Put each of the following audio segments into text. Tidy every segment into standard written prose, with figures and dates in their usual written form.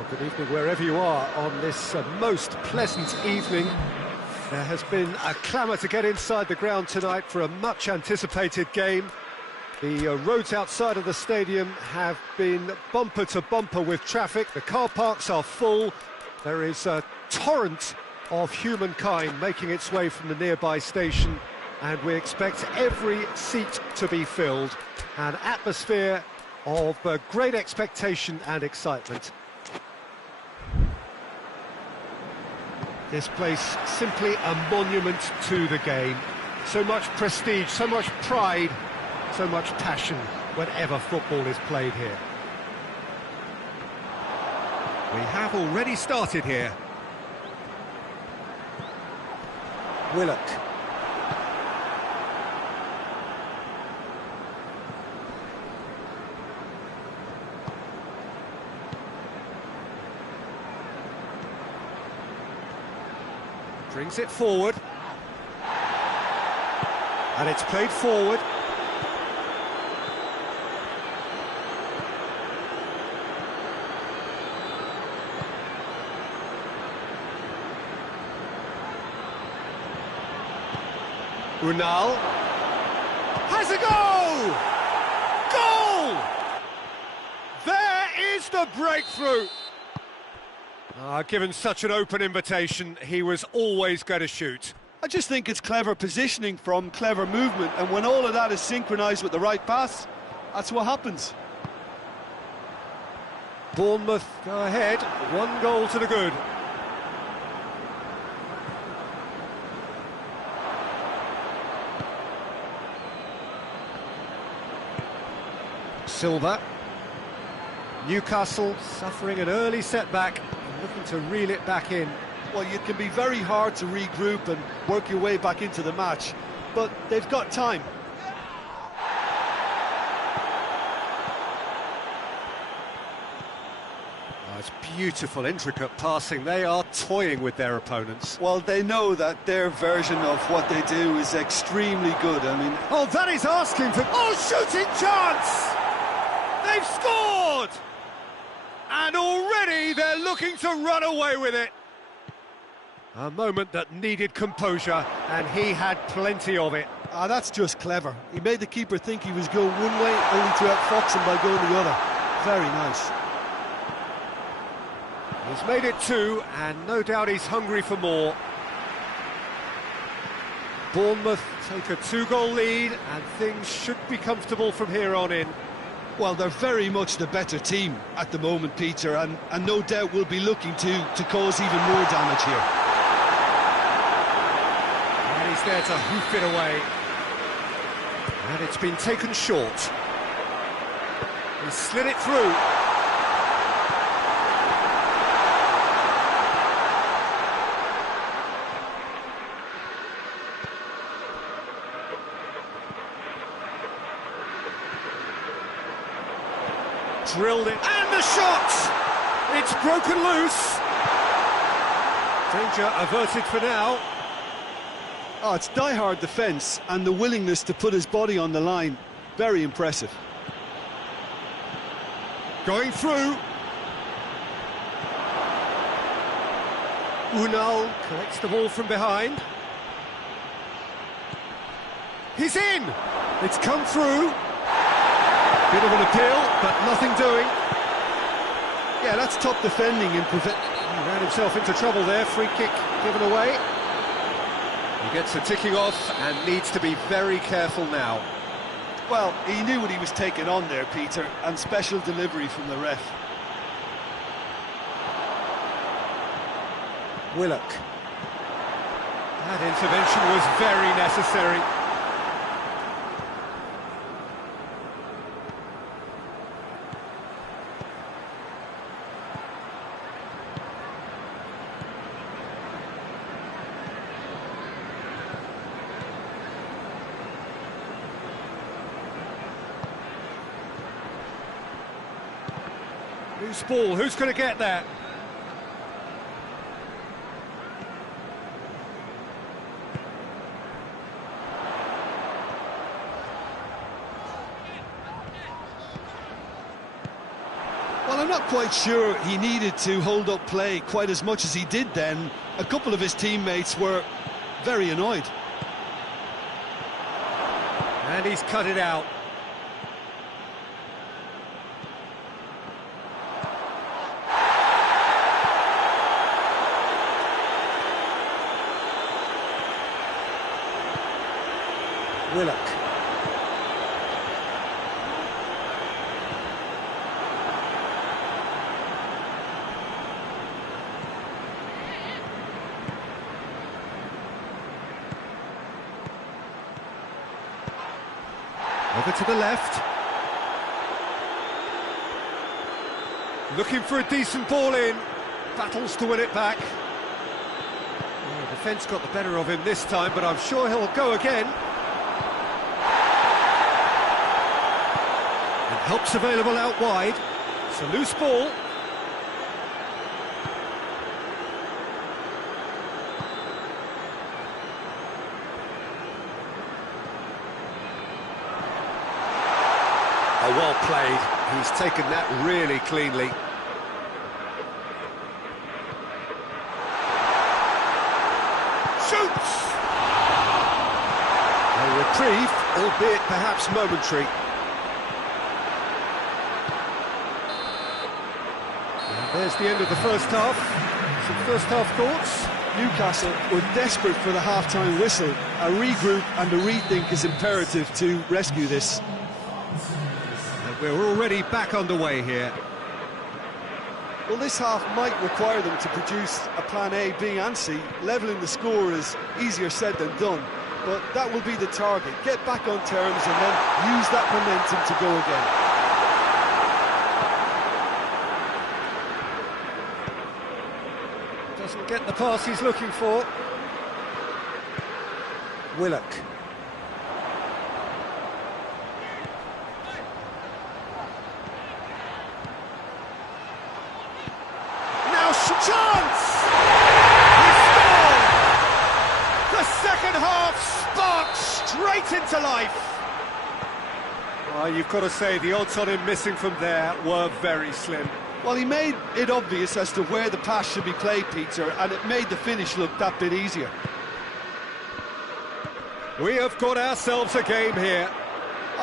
Well, good evening wherever you are on this most pleasant evening. There has been a clamour to get inside the ground tonight for a much-anticipated game. The roads outside of the stadium have been bumper to bumper with traffic. The car parks are full. There is a torrent of humankind making its way from the nearby station, and we expect every seat to be filled. An atmosphere of great expectation and excitement. This place simply a monument to the game. So much prestige, so much pride, so much passion whenever football is played here. We have already started here. Willock. Brings it forward. And it's played forward. Unal has a goal! Goal! There is the breakthrough! Given such an open invitation, he was always going to shoot. I just think it's clever positioning from clever movement, and when all of that is synchronised with the right pass, that's what happens. Bournemouth go ahead, 1 goal to the good. Silva. Newcastle suffering an early setback, looking to reel it back in. Well, it can be very hard to regroup and work your way back into the match, but they've got time. Oh, it's beautiful, intricate passing. They are toying with their opponents. Well, they know that their version of what they do is extremely good. I mean... Oh, that is asking for... Oh, shooting chance! They've scored! And already they're looking to run away with it. A moment that needed composure, and he had plenty of it. That's just clever. He made the keeper think he was going one way, only to outfox him by going the other. Very nice. He's made it 2, and no doubt he's hungry for more. Bournemouth take a 2-goal lead, and things should be comfortable from here on in. Well, they're very much the better team at the moment, Peter, and no doubt will be looking to cause even more damage here. And he's there to hoof it away. And it's been taken short. He slid it through. Drilled it, and the shot! It's broken loose. Danger averted for now. Oh, it's die-hard defence, and the willingness to put his body on the line. Very impressive. Going through. Unal collects the ball from behind. He's in! It's come through. Bit of an appeal, but nothing doing. Yeah, that's top defending and prevent... He ran himself into trouble there, free kick given away. He gets a ticking off and needs to be very careful now. Well, he knew what he was taking on there, Peter, and special delivery from the ref. Willock. That intervention was very necessary. Loose ball, who's going to get that? Well, I'm not quite sure he needed to hold up play quite as much as he did then. A couple of his teammates were very annoyed. And he's cut it out. Willock. Over to the left. Looking for a decent ball in. Battles to win it back. Oh, the defence got the better of him this time, but I'm sure he'll go again. And help's available out wide. It's a loose ball. Oh, well played. He's taken that really cleanly. Shoots! A reprieve, albeit perhaps momentary. And there's the end of the first half. Some first half thoughts? Newcastle were desperate for the half-time whistle. A regroup and a rethink is imperative to rescue this. We're already back underway here. Well, this half might require them to produce a plan A, B and C. Levelling the score is easier said than done, but that will be the target. Get back on terms and then use that momentum to go again. Doesn't get the pass he's looking for. Willock. Chance! He scored! The second half sparked straight into life. Oh, you've got to say, the odds on him missing from there were very slim. Well, he made it obvious as to where the pass should be played, Peter, and it made the finish look that bit easier. We have got ourselves a game here.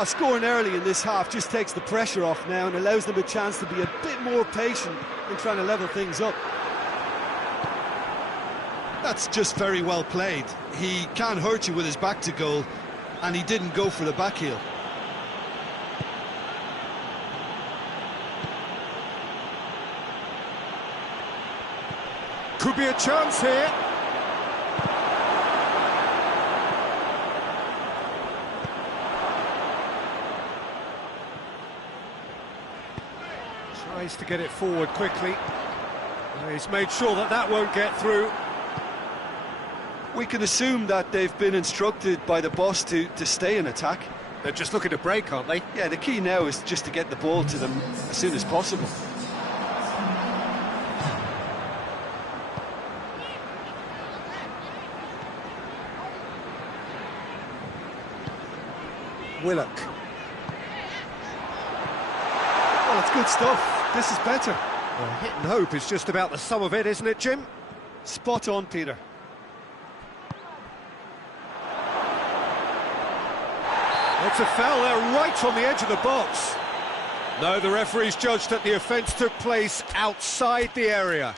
Scoring early in this half just takes the pressure off now and allows them a chance to be a bit more patient in trying to level things up. That's just very well played. He can hurt you with his back to goal, and he didn't go for the back heel. Could be a chance here. Tries to get it forward quickly. He's made sure that that won't get through. We can assume that they've been instructed by the boss to stay in attack. They're just looking to break, aren't they? Yeah, the key now is just to get the ball to them as soon as possible. Willock. Well, it's good stuff. This is better. Well, hit and hope is just about the sum of it, isn't it, Jim? Spot on, Peter. It's a foul there right on the edge of the box. No, the referee's judged that the offence took place outside the area.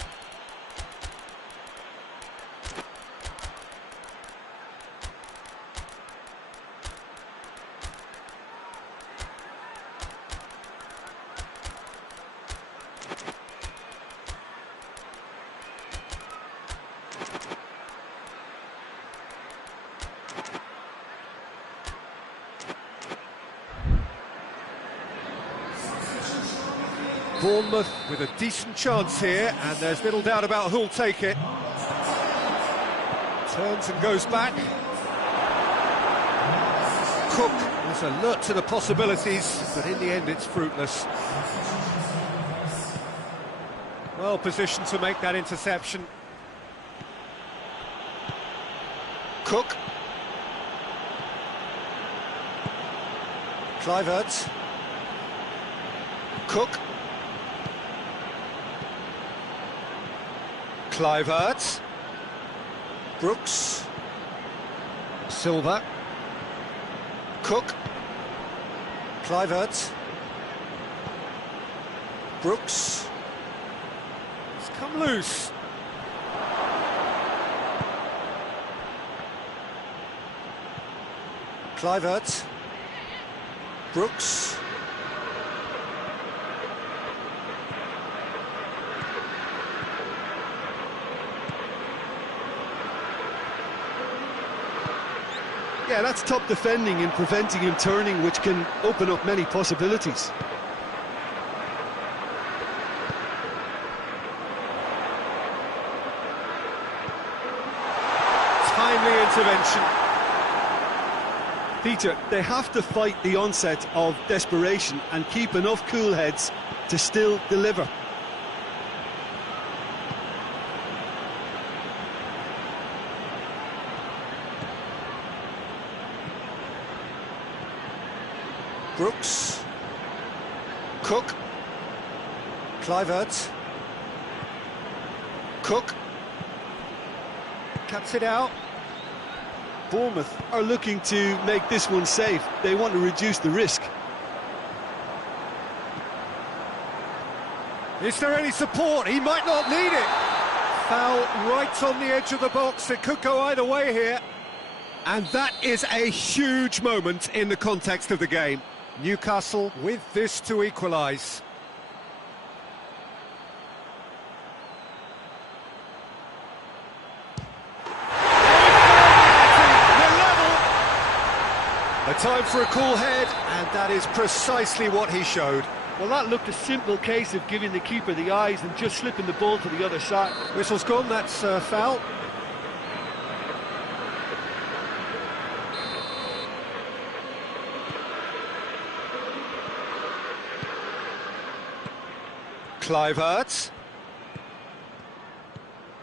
Bournemouth with a decent chance here, and there's little doubt about who'll take it. Turns and goes back. Cook is alert to the possibilities, but in the end it's fruitless. Well positioned to make that interception. Cook. Kluivert. Cook. Kluivert. Brooks. Silva. Cook. Kluivert. Brooks. It's come loose. Kluivert. Brooks. Yeah, that's top defending and preventing him turning, which can open up many possibilities. Timely intervention. Peter, they have to fight the onset of desperation and keep enough cool heads to still deliver. Brooks. Cook. Kluivert. Cook. Cuts it out. Bournemouth are looking to make this one safe. They want to reduce the risk. Is there any support? He might not need it. Foul right on the edge of the box. It could go either way here. And that is a huge moment in the context of the game. Newcastle with this to equalise. A time for a cool head, and that is precisely what he showed. Well, that looked a simple case of giving the keeper the eyes and just slipping the ball to the other side. Whistle's gone, that's foul. Kluivert.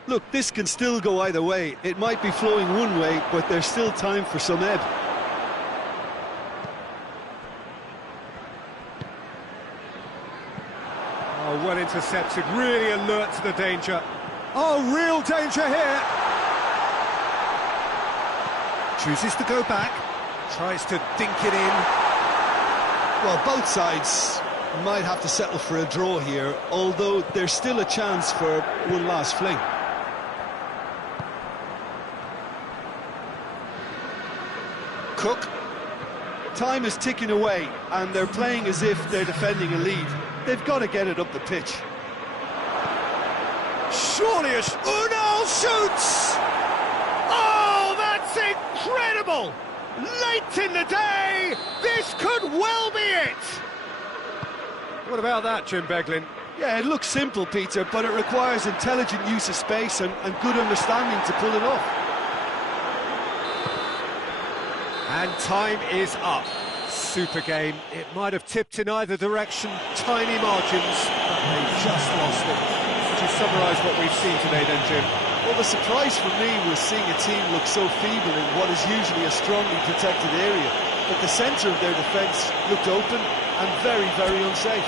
Look, this can still go either way. It might be flowing one way, but there's still time for some ebb. Oh, well intercepted, really alert to the danger. Oh, real danger here. Chooses to go back, tries to dink it in. Well, both sides might have to settle for a draw here, although there's still a chance for one last fling. Cook. Time is ticking away, and they're playing as if they're defending a lead. They've got to get it up the pitch. Surely Unal shoots! Oh, that's incredible! Late in the day, this could well be it! What about that, Jim Beglin? Yeah, it looks simple, Peter, but it requires intelligent use of space and good understanding to pull it off. And time is up. Super game. It might have tipped in either direction, tiny margins, but they just lost it. Could you summarise what we've seen today then, Jim? Well, the surprise for me was seeing a team look so feeble in what is usually a strongly protected area. But the centre of their defence looked open and very, very unsafe.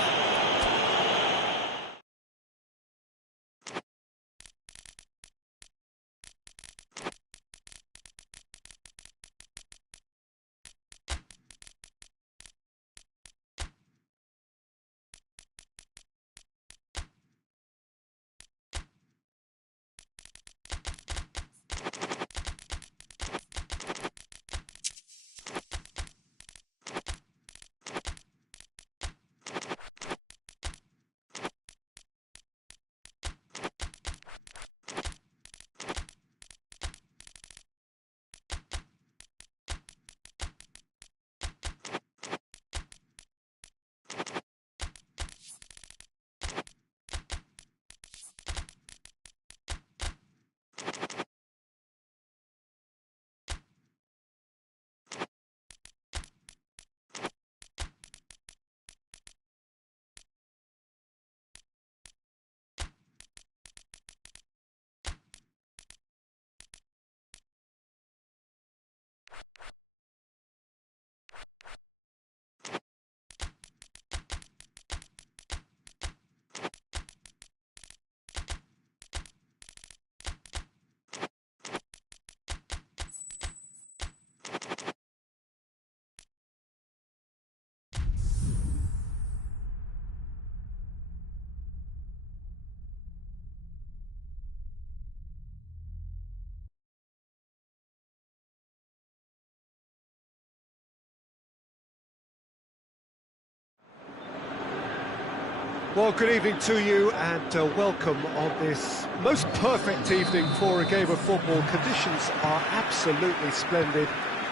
Well, good evening to you and welcome on this most perfect evening for a game of football. Conditions are absolutely splendid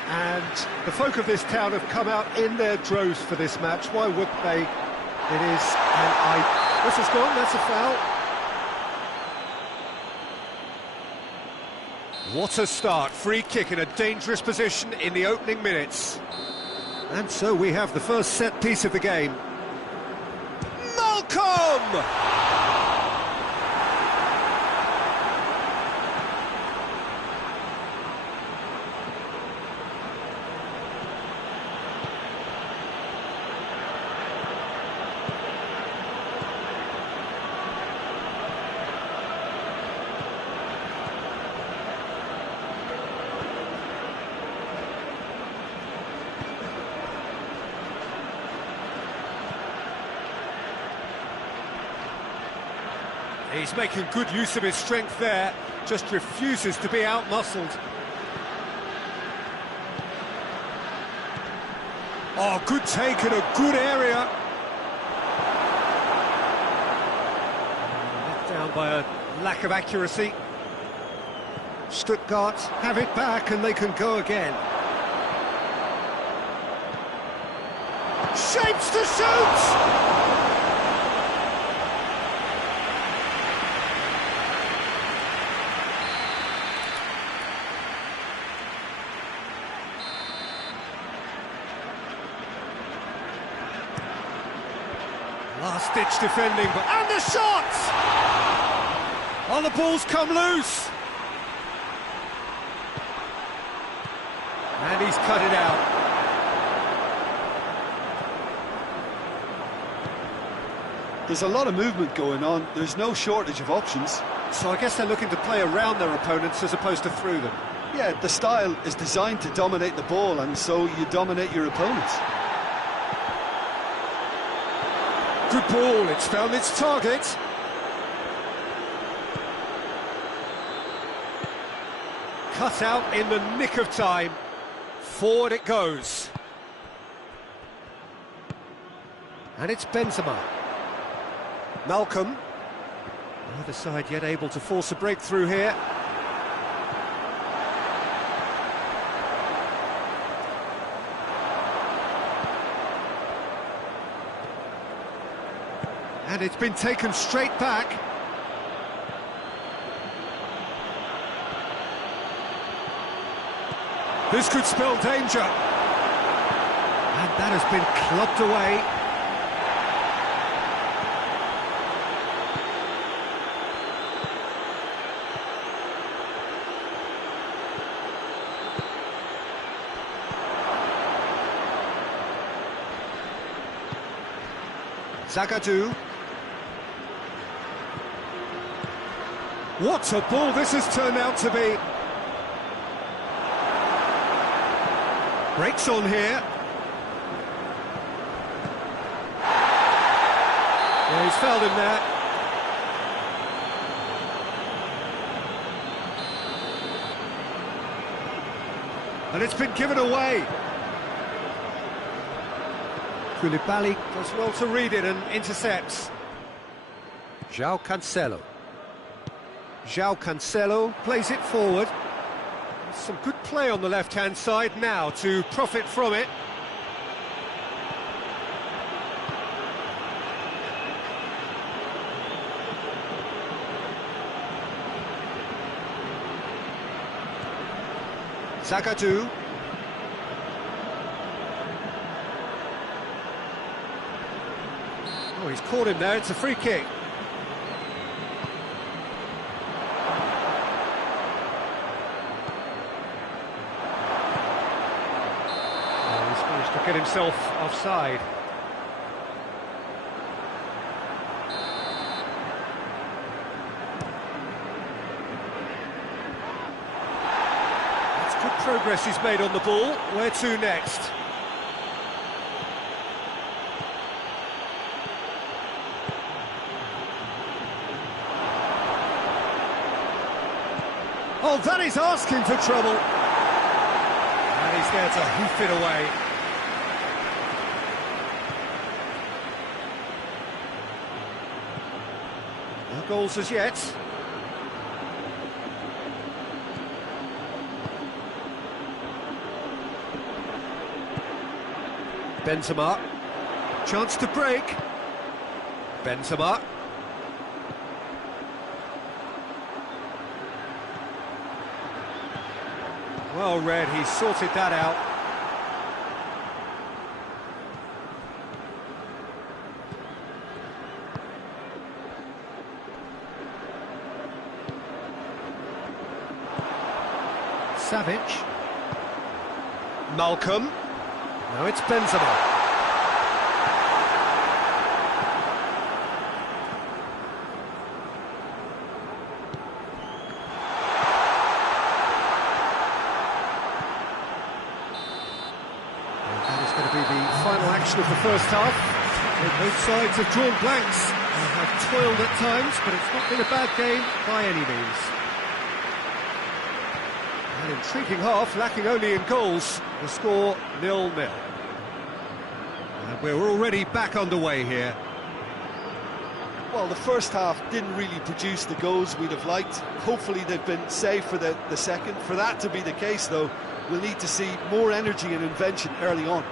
and the folk of this town have come out in their droves for this match. Why would they? It is This has gone, that's a foul. What a start, free kick in a dangerous position in the opening minutes. And so we have the first set piece of the game. Malcolm! He's making good use of his strength there, just refuses to be out-muscled. Oh, good take in a good area. Let down by a lack of accuracy. Stuttgart have it back and they can go again. Shapes to shoot! Last-ditch defending, and the shot! Oh, the ball's come loose! And he's cut it out. There's a lot of movement going on, there's no shortage of options. So I guess they're looking to play around their opponents as opposed to through them. Yeah, the style is designed to dominate the ball, and so you dominate your opponents. Good ball, it's found its target. Cut out in the nick of time. Forward it goes. And it's Benzema. Malcolm. Neither side yet able to force a breakthrough here. And it's been taken straight back. This could spell danger. And that has been clubbed away. Zagadou. What a ball this has turned out to be. Breaks on here. Yeah, he's fouled him there. And it's been given away. Koulibaly does well to read it and intercepts. João Cancelo. João Cancelo plays it forward. Some good play on the left-hand side now to profit from it. Zagadou. Oh, he's caught him there, it's a free kick. To get himself offside. That's good progress he's made on the ball. Where to next? Oh, that is asking for trouble. And he's there to hoof it away. goals as yet. Benzema. Chance to break. Benzema. Well read, he sorted that out. Savic. Malcolm. No, it's Benzema. That is going to be the final action of the first half. Both sides have drawn blanks and have toiled at times, but it's not been a bad game by any means. An intriguing half, lacking only in goals. The score 0-0. And we're already back underway here. Well, the first half didn't really produce the goals we'd have liked. Hopefully they've been saved for the second. For that to be the case, though, we'll need to see more energy and invention early on.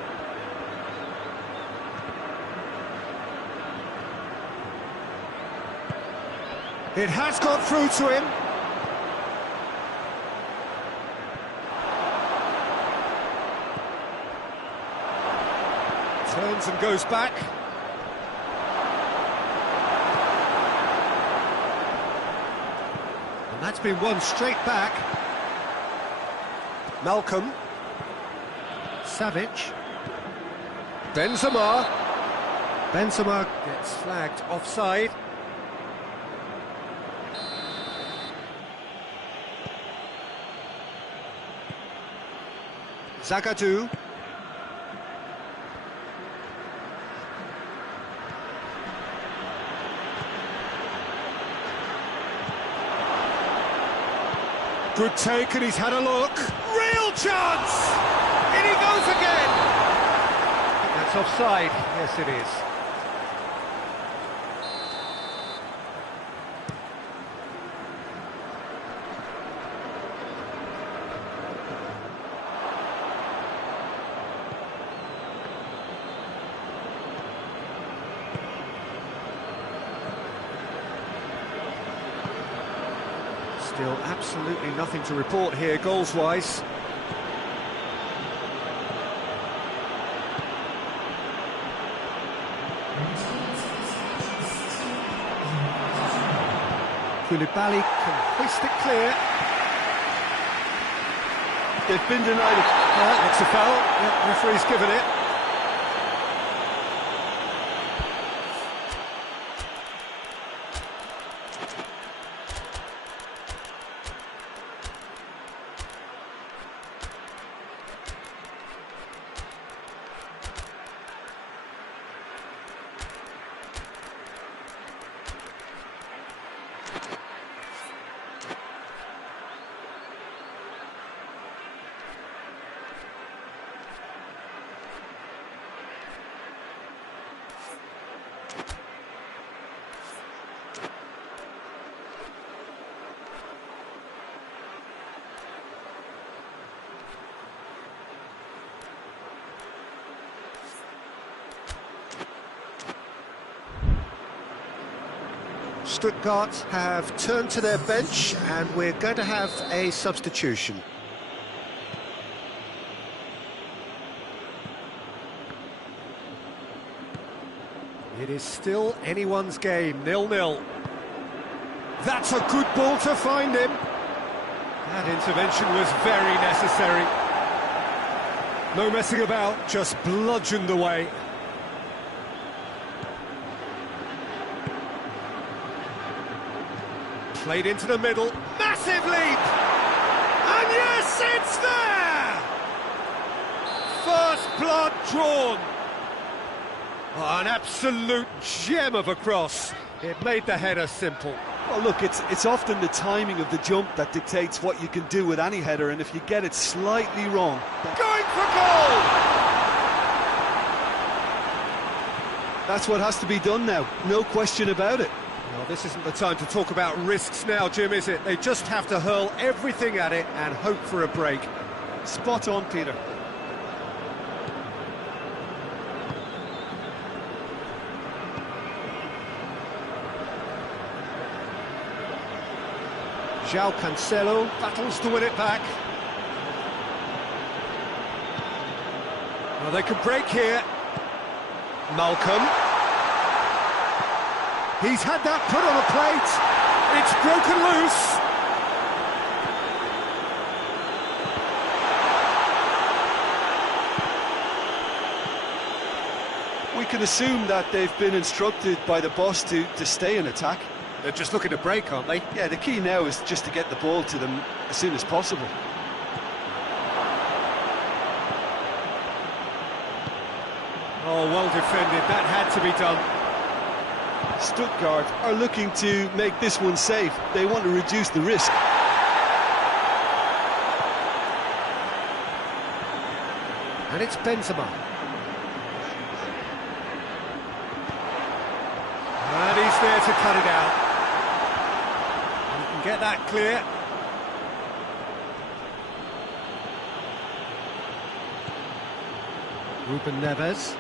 It has got through to him. Turns and goes back. And that's been won straight back. Malcolm. Savic. Benzema. Benzema gets flagged offside. Zagadou. Good take, and he's had a look. Real chance! In he goes again! That's offside. Yes, it is. Still absolutely nothing to report here, goals-wise. Koulibaly can hoist it clear. They've been denied it. It's a foul. Yeah, referee's given it. Stuttgart have turned to their bench and we're going to have a substitution. It is still anyone's game, 0-0. That's a good ball to find him. That intervention was very necessary. No messing about, just bludgeoned away. Played into the middle, massive leap! And yes, it's there! First blood drawn. Oh, an absolute gem of a cross. It made the header simple. Well, look, it's often the timing of the jump that dictates what you can do with any header, and if you get it slightly wrong... Going for goal! That's what has to be done now, no question about it. Well, this isn't the time to talk about risks now, Jim, is it? They just have to hurl everything at it and hope for a break. Spot on, Peter. João Cancelo battles to win it back. Well, they could break here. Malcolm. He's had that put on a plate. It's broken loose. We can assume that they've been instructed by the boss to stay in attack. They're just looking to break, aren't they? Yeah, the key now is just to get the ball to them as soon as possible. Oh, well defended. That had to be done. Stuttgart are looking to make this one safe. They want to reduce the risk. And it's Benzema. And he's there to cut it out. You can get that clear. Ruben Neves.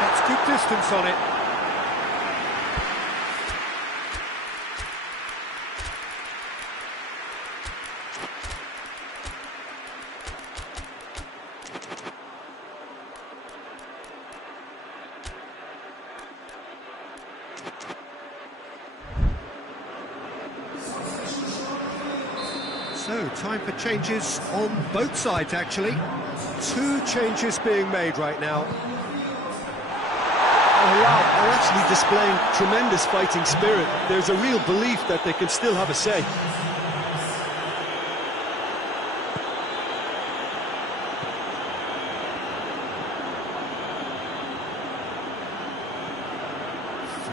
That's good distance on it. So, time for changes on both sides, actually. 2 changes being made right now. Al-Hilal are actually displaying tremendous fighting spirit. There's a real belief that they can still have a say.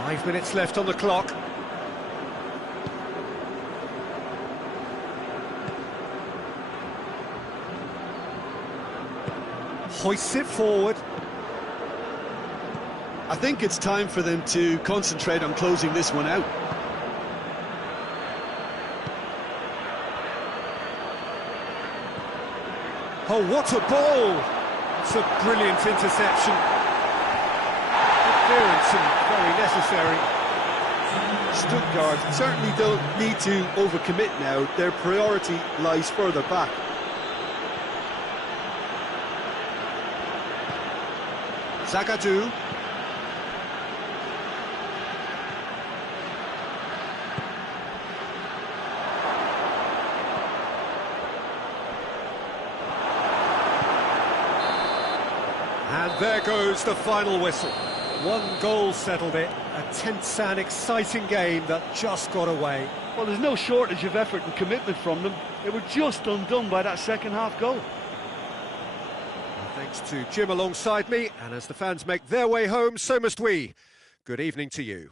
Five minutes left on the clock. Hoists it forward. I think it's time for them to concentrate on closing this one out. Oh, what a ball! It's a brilliant interception. Clearance and very necessary. Stuttgart certainly don't need to overcommit now. Their priority lies further back. Zagadou. And there goes the final whistle. 1 goal settled it. A tense and exciting game that just got away. Well, there's no shortage of effort and commitment from them. They were just undone by that second-half goal. Thanks to Jim alongside me, and as the fans make their way home, so must we. Good evening to you.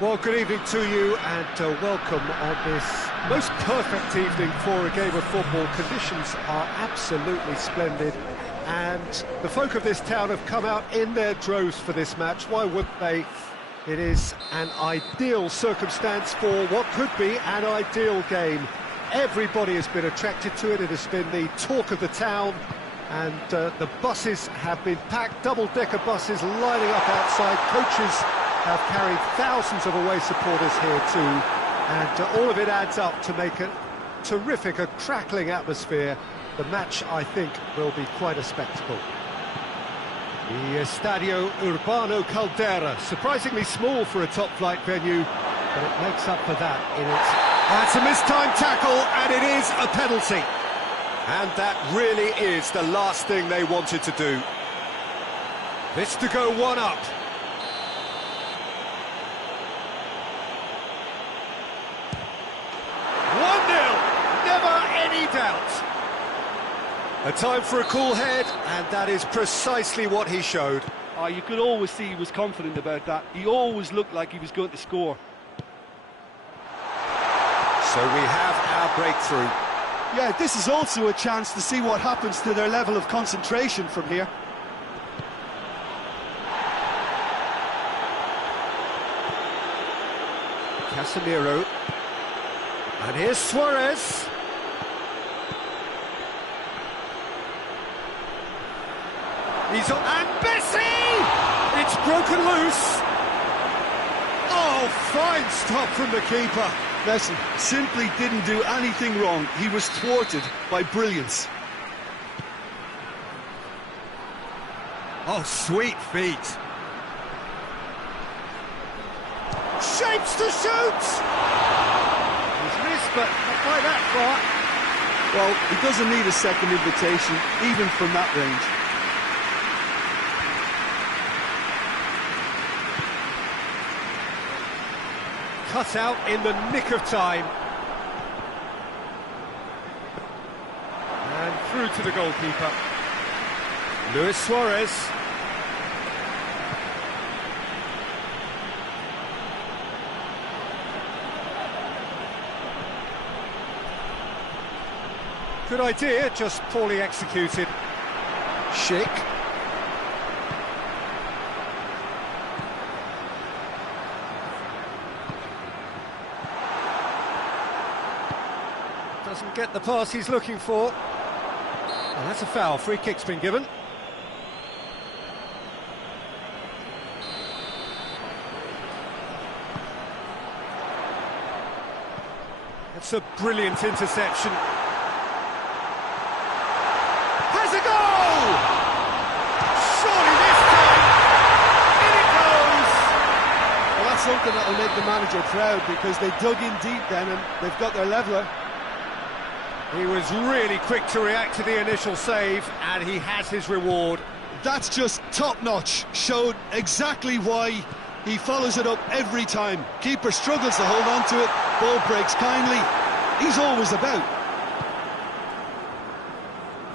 Well, good evening to you and welcome on this most perfect evening for a game of football. Conditions are absolutely splendid and the folk of this town have come out in their droves for this match. Why wouldn't they? It is an ideal circumstance for what could be an ideal game. Everybody has been attracted to it. It has been the talk of the town, and the buses have been packed, double-decker buses lining up outside. Coaches have carried thousands of away supporters here too, and all of it adds up to make a terrific, a crackling atmosphere. The match, I think, will be quite a spectacle. The Estadio Urbano Caldera, surprisingly small for a top-flight venue, but it makes up for that in its... That's a mistimed tackle, and it is a penalty. And that really is the last thing they wanted to do. This to go one up. 1-0, never any doubt. A time for a cool head, and that is precisely what he showed. Oh, you could always see he was confident about that. He always looked like he was going to score. So we have our breakthrough. Yeah, this is also a chance to see what happens to their level of concentration from here. Casemiro. And here's Suarez. He's on, and Messi! It's broken loose. Oh, fine stop from the keeper. Messi simply didn't do anything wrong. He was thwarted by brilliance. Oh, sweet feet. Shapes to shoot! He's missed, but not by that far. Well, he doesn't need a second invitation, even from that range. Cut out in the nick of time. And through to the goalkeeper. Luis Suarez. Good idea, just poorly executed. Schick. Doesn't get the pass he's looking for. Oh, that's a foul. Free kick's been given. That's a brilliant interception. Has a goal! Surely this time, in it goes! Well, that's something that will make the manager proud, because they dug in deep then and they've got their leveller. He was really quick to react to the initial save, and he has his reward. That's just top-notch. Showed exactly why he follows it up every time. Keeper struggles to hold on to it, ball breaks kindly. He's always about.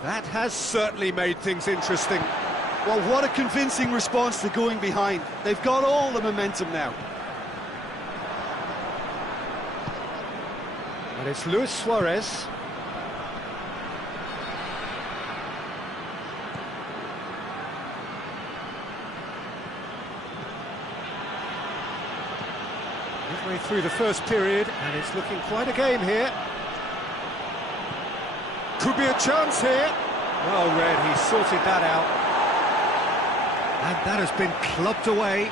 That has certainly made things interesting. Well, what a convincing response to going behind. They've got all the momentum now. And it's Luis Suarez. Midway through the first period, and it's looking quite a game here. Could be a chance here. Well read, he sorted that out. And that has been clubbed away.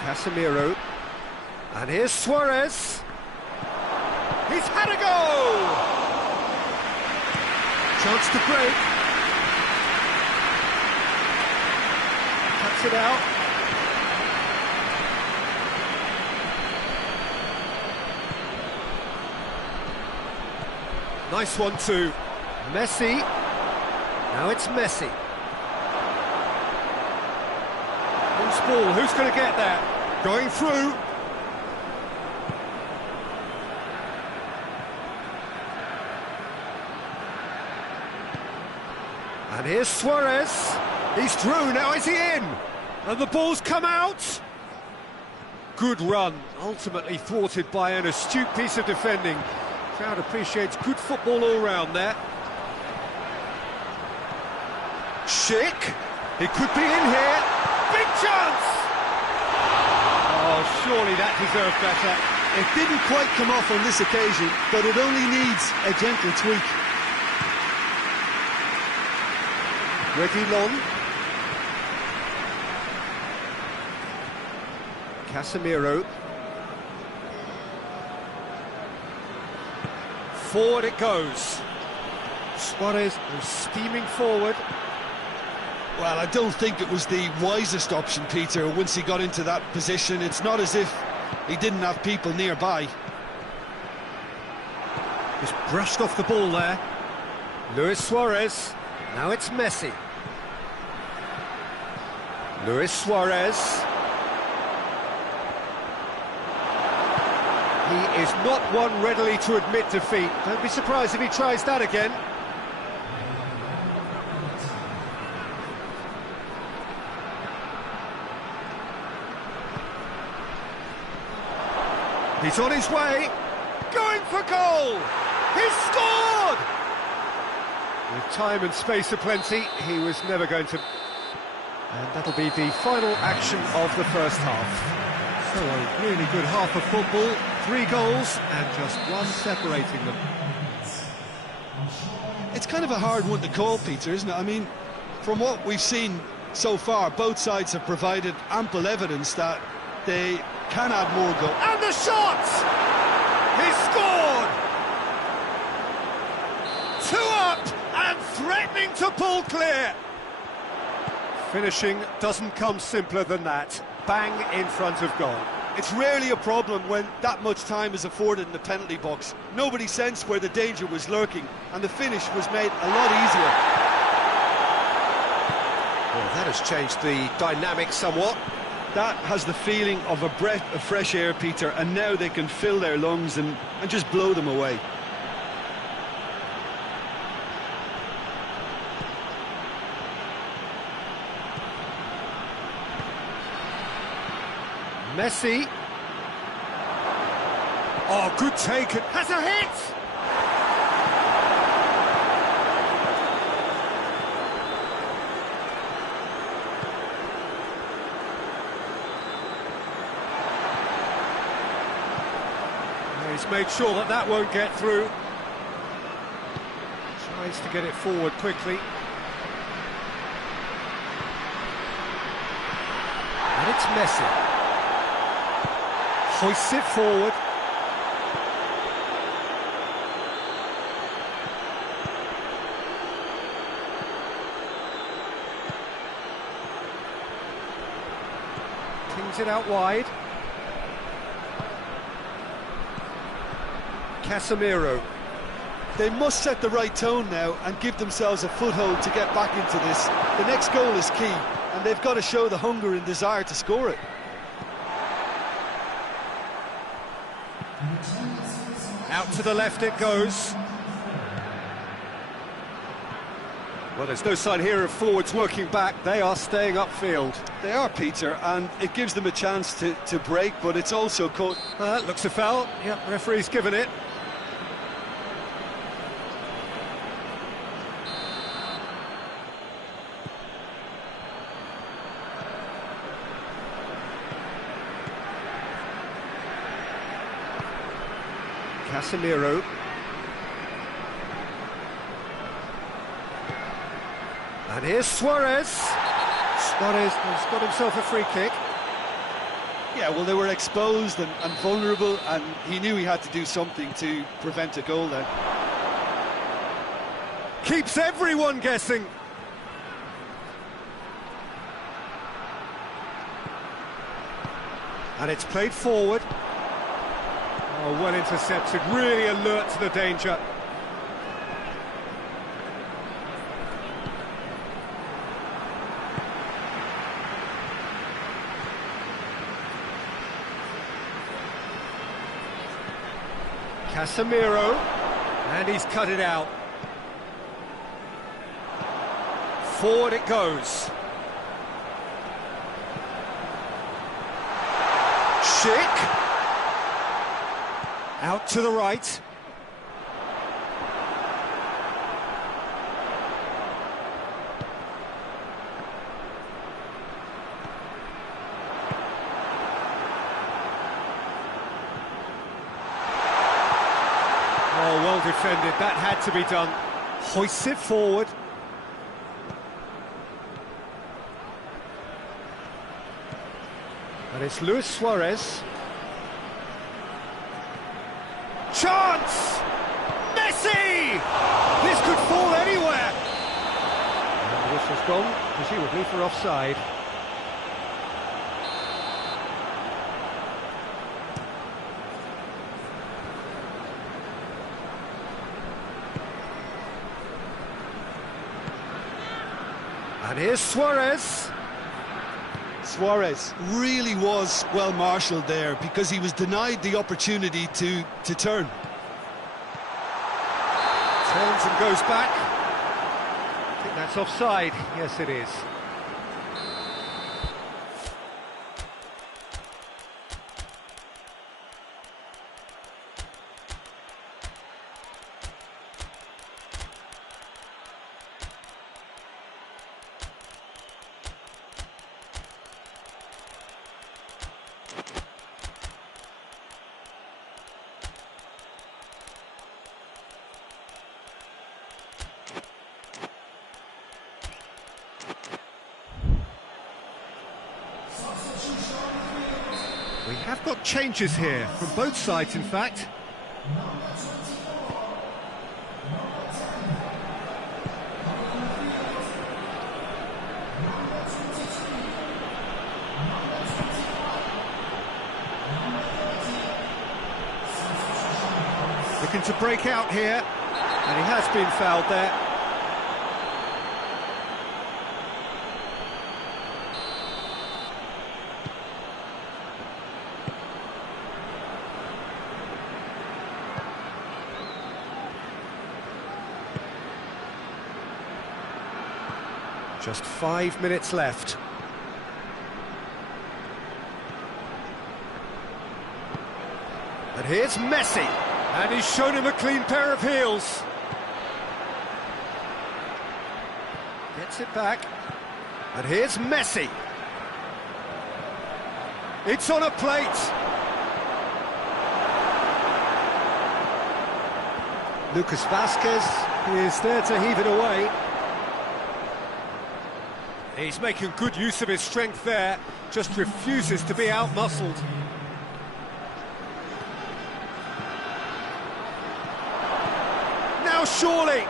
Casemiro. And here's Suarez. He's had a go! Chance to break. Cuts it out. Nice one too. Messi. Now it's Messi. Loose ball, who's going to get that? Going through. And here's Suarez. He's through, now is he in? And the ball's come out. Good run, ultimately thwarted by an astute piece of defending. Crowd appreciates good football all round there. Schick, he could be in here. Big chance! Oh, surely that deserved better. It didn't quite come off on this occasion, but it only needs a gentle tweak. Reguilon. Casemiro. Forward it goes. Suarez was steaming forward. Well, I don't think it was the wisest option, Peter, once he got into that position. It's not as if he didn't have people nearby. Just brushed off the ball there. Luis Suarez. Now it's Messi. Luis Suarez. He is not one readily to admit defeat. Don't be surprised if he tries that again. He's on his way, going for goal! He's scored! With time and space aplenty, he was never going to... And that'll be the final action of the first half. So a really good half of football, 3 goals and just one separating them. It's kind of a hard one to call, Peter, isn't it? I mean, from what we've seen so far, both sides have provided ample evidence that they can add more goals. And the shot! He's scored! 2 up and threatening to pull clear. Finishing doesn't come simpler than that. Bang in front of goal. It's rarely a problem when that much time is afforded in the penalty box. Nobody sensed where the danger was lurking, and the finish was made a lot easier. Well, that has changed the dynamic somewhat. That has the feeling of a breath of fresh air, Peter, and now they can fill their lungs and just blow them away. Messi. Oh, good take. Has a hit! He's made sure that that won't get through. Tries to get it forward quickly. And it's Messi. Hoists it forward. Pings it out wide. Casemiro. They must set the right tone now and give themselves a foothold to get back into this. The next goal is key, and they've got to show the hunger and desire to score it. Out to the left it goes. Well, there's no sign here of forwards working back. They are staying upfield. They are, Peter, and it gives them a chance to break, but it's also caught... Looks a foul. Yep, referee's given it. Casemiro. And here's Suarez. Suarez has got himself a free kick. Yeah, well, they were exposed and vulnerable, and he knew he had to do something to prevent a goal then. Keeps everyone guessing. And it's played forward. Oh, well intercepted, really alert to the danger. Casemiro, and he's cut it out. Forward it goes. Schick. Out to the right. Oh, well defended. That had to be done. Hoists it forward. And it's Luis Suarez. Chance! Messi! This could fall anywhere! And the whistle's gone, presumably for offside. And here's Suarez. Suarez really was well marshalled there because he was denied the opportunity to turn. Turns and goes back. I think that's offside. Yes, it is. We have got changes here, from both sides in fact. Looking to break out here, and he has been fouled there. Just 5 minutes left. And here's Messi. And he's shown him a clean pair of heels. Gets it back. And here's Messi. It's on a plate. Lucas Vázquez is there to heave it away. He's making good use of his strength there, just refuses to be out-muscled. Now surely!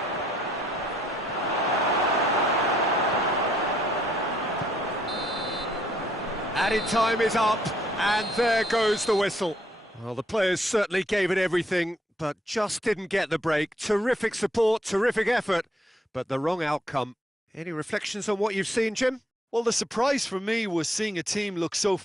Added time is up, and there goes the whistle. Well, the players certainly gave it everything, but just didn't get the break. Terrific support, terrific effort, but the wrong outcome. Any reflections on what you've seen, Jim? Well, the surprise for me was seeing a team look so